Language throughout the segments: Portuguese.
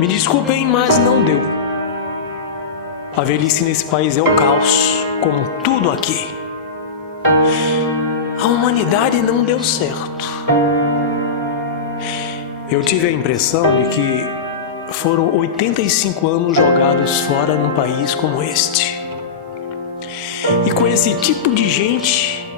Me desculpem, mas não deu. A velhice nesse país é o caos, como tudo aqui. A humanidade não deu certo. Eu tive a impressão de que foram 85 anos jogados fora num país como este. E com esse tipo de gente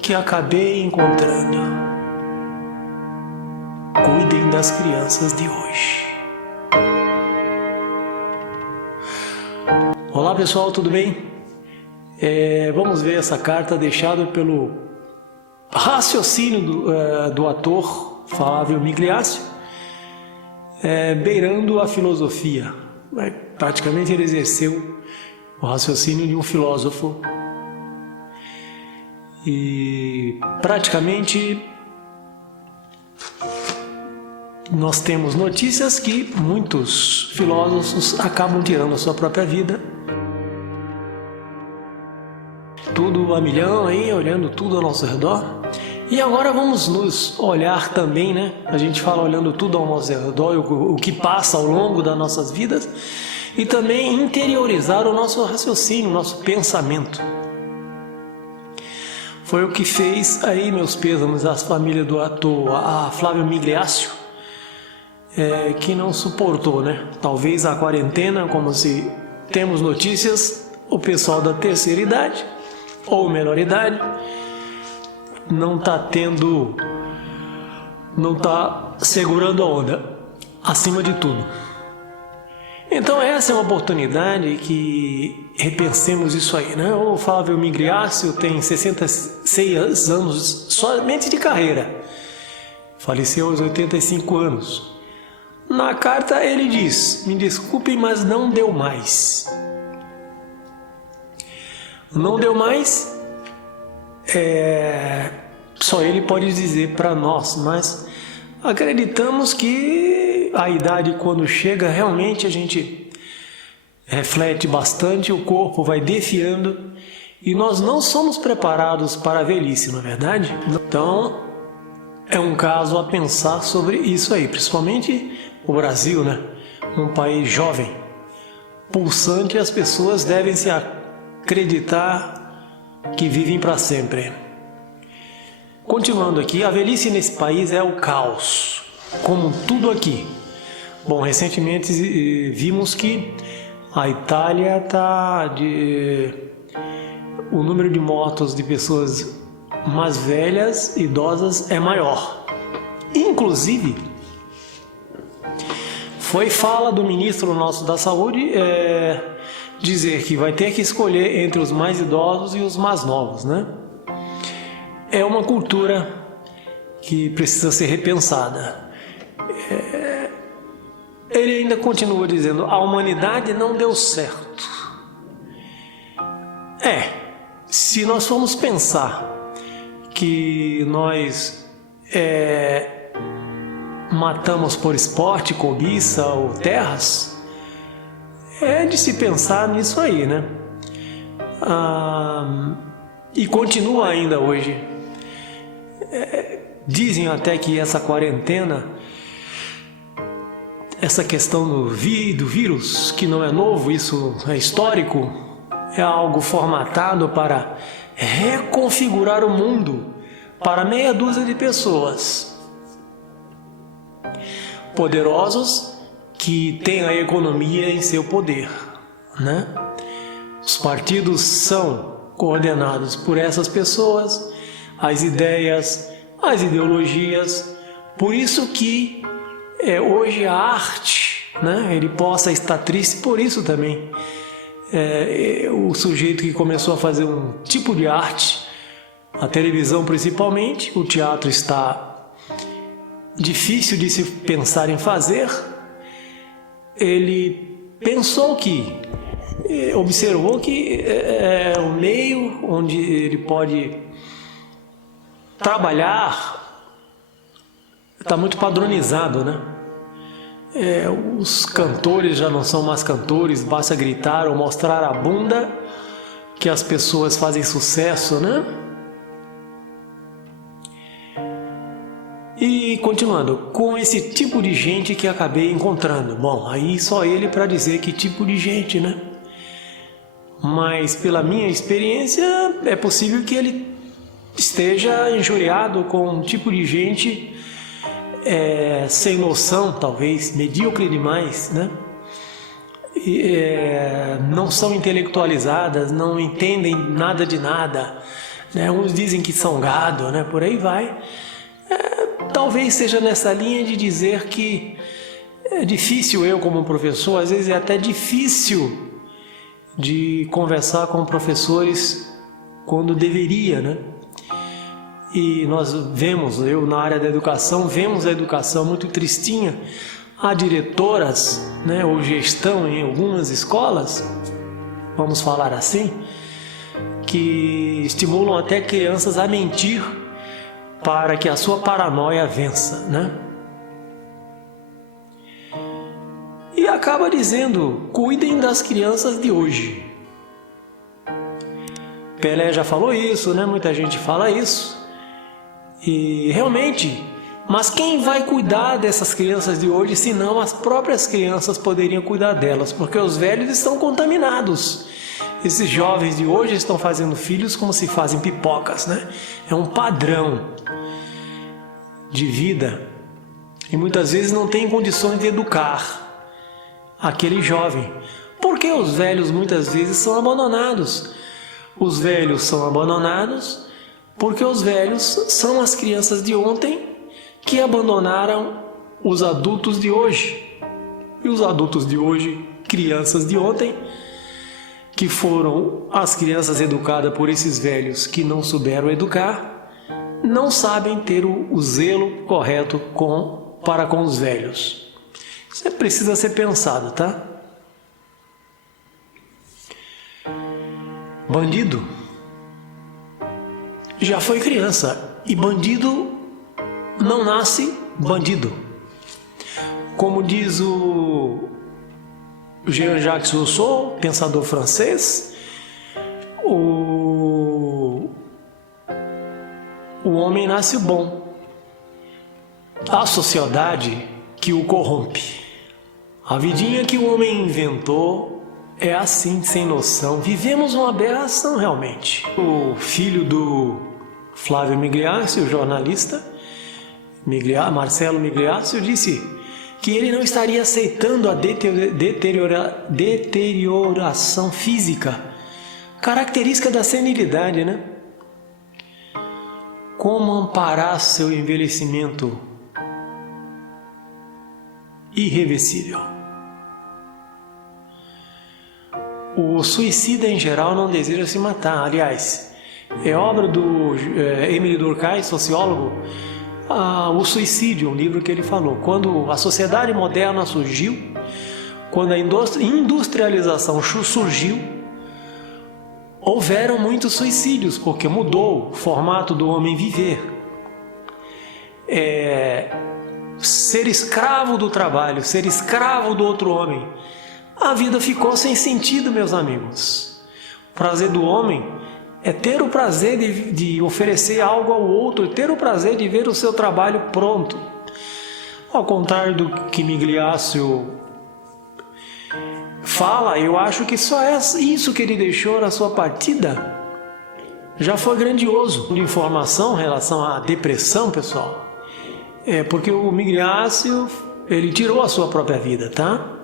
que acabei encontrando. Cuidem das crianças de hoje. Olá pessoal, tudo bem? Vamos ver essa carta deixada pelo raciocínio do ator Flávio Migliaccio, beirando a filosofia. Praticamente ele exerceu o raciocínio de um filósofo e praticamente nós temos notícias que muitos filósofos acabam tirando a sua própria vida. Tudo a milhão aí, olhando tudo ao nosso redor. E agora vamos nos olhar também, né? A gente fala olhando tudo ao nosso redor, o que passa ao longo das nossas vidas, e também interiorizar o nosso raciocínio, o nosso pensamento. Foi o que fez aí, meus pêsames, a família do ator, a Flávio Migliaccio, que não suportou, né? Talvez a quarentena, como se temos notícias, o pessoal da terceira idade ou menor idade não está segurando a onda, acima de tudo. Então essa é uma oportunidade que repensemos isso aí, né? O Flávio Migliaccio tem 66 anos somente de carreira, faleceu aos 85 anos. Na carta ele diz: me desculpem, mas não deu mais. Não deu mais, só ele pode dizer para nós, mas acreditamos que a idade, quando chega, realmente a gente reflete bastante, o corpo vai definhando e nós não somos preparados para a velhice, não é verdade? Então é um caso a pensar sobre isso aí, principalmente o Brasil, né? Um país jovem, pulsante, as pessoas devem se acreditar que vivem para sempre. Continuando aqui, a velhice nesse país é o caos, como tudo aqui. Bom, recentemente vimos que a Itália o número de mortos de pessoas mais velhas, idosas, é maior. Inclusive, foi fala do ministro nosso da saúde dizer que vai ter que escolher entre os mais idosos e os mais novos, né? É uma cultura que precisa ser repensada. Ele ainda continua dizendo: a humanidade não deu certo. Se nós formos pensar que nós matamos por esporte, cobiça ou terras, é de se pensar nisso aí, né? E continua ainda hoje. Dizem até que essa quarentena, essa questão do vírus, que não é novo, isso é histórico, é algo formatado para reconfigurar o mundo para meia dúzia de pessoas poderosos que têm a economia em seu poder, né? Os partidos são coordenados por essas pessoas, as ideias, as ideologias. Por isso que hoje a arte, né? Ele possa estar triste por isso também. O sujeito que começou a fazer um tipo de arte, a televisão principalmente, o teatro está difícil de se pensar em fazer. Ele pensou observou que é um meio onde ele pode trabalhar, está muito padronizado, né? Os cantores já não são mais cantores, basta gritar ou mostrar a bunda que as pessoas fazem sucesso, né? E continuando, com esse tipo de gente que acabei encontrando. Bom, aí só ele para dizer que tipo de gente, né? Mas pela minha experiência, é possível que ele esteja injuriado com um tipo de gente sem noção, talvez, medíocre demais, né? Não são intelectualizadas, não entendem nada de nada, né? Uns dizem que são gado, né? Por aí vai. Talvez seja nessa linha de dizer que é difícil, eu como professor, às vezes é até difícil de conversar com professores quando deveria, né? E nós vemos, eu na área da educação, vemos a educação muito tristinha. Há diretoras, né, ou gestão em algumas escolas, vamos falar assim, que estimulam até crianças a mentir para que a sua paranoia vença, né? E acaba dizendo, cuidem das crianças de hoje. Pelé já falou isso, né? Muita gente fala isso. E realmente, mas quem vai cuidar dessas crianças de hoje, se não as próprias crianças poderiam cuidar delas? Porque os velhos estão contaminados. Esses jovens de hoje estão fazendo filhos como se fazem pipocas, né? É um padrão de vida. E muitas vezes não tem condições de educar aquele jovem. Porque os velhos muitas vezes são abandonados. Os velhos são abandonados porque os velhos são as crianças de ontem que abandonaram os adultos de hoje. E os adultos de hoje, crianças de ontem, que foram as crianças educadas por esses velhos que não souberam educar, não sabem ter o zelo correto para com os velhos. Isso precisa ser pensado, tá? Bandido já foi criança, e bandido não nasce bandido. Como diz o Jean-Jacques Rousseau, pensador francês, o homem nasce bom, a sociedade que o corrompe. A vidinha que o homem inventou é assim, sem noção. Vivemos uma aberração realmente. O filho do Flávio Migliaccio, jornalista, Marcelo Migliaccio, disse que ele não estaria aceitando a deterioração física, característica da senilidade, né? Como amparar seu envelhecimento irreversível? O suicida em geral não deseja se matar. Aliás, é obra do Émile Durkheim, sociólogo, O Suicídio, um livro que ele falou. Quando a sociedade moderna surgiu, quando a industrialização surgiu, houveram muitos suicídios, porque mudou o formato do homem viver. Ser escravo do trabalho, ser escravo do outro homem. A vida ficou sem sentido, meus amigos. O prazer do homem é ter o prazer de oferecer algo ao outro, ter o prazer de ver o seu trabalho pronto. Ao contrário do que Migliaccio fala, eu acho que só é isso que ele deixou na sua partida. Já foi grandioso. De informação em relação à depressão, pessoal, porque o Migliaccio, ele tirou a sua própria vida, tá?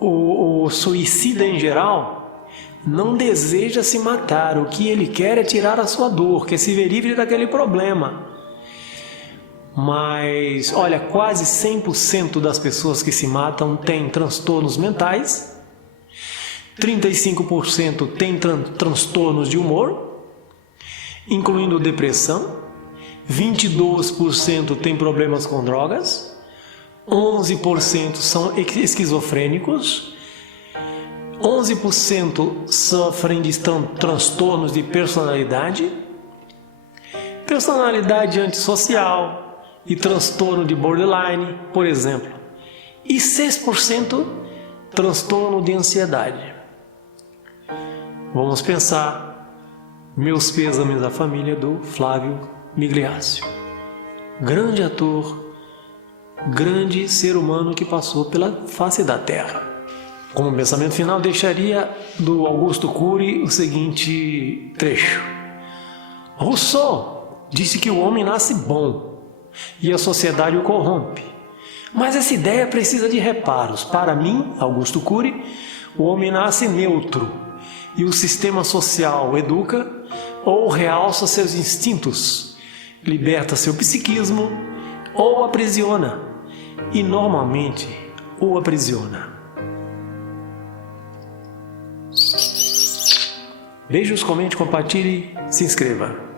O suicida em geral não deseja se matar, o que ele quer é tirar a sua dor, quer se ver livre daquele problema. Mas, olha, quase 100% das pessoas que se matam têm transtornos mentais, 35% têm transtornos de humor, incluindo depressão, 22% têm problemas com drogas, 11% são esquizofrênicos, 11% sofrem de transtornos de personalidade antissocial e transtorno de borderline, por exemplo, e 6% transtorno de ansiedade. Vamos pensar Meus pêsames à família do Flávio Migliaccio. Grande ator, grande ser humano que passou pela face da Terra. Como pensamento final, deixaria do Augusto Cury o seguinte trecho. Rousseau disse que o homem nasce bom e a sociedade o corrompe. Mas essa ideia precisa de reparos. Para mim, Augusto Cury, o homem nasce neutro e o sistema social o educa ou realça seus instintos, liberta seu psiquismo ou o aprisiona, e normalmente o aprisiona. Beijos, comente, compartilhe, se inscreva.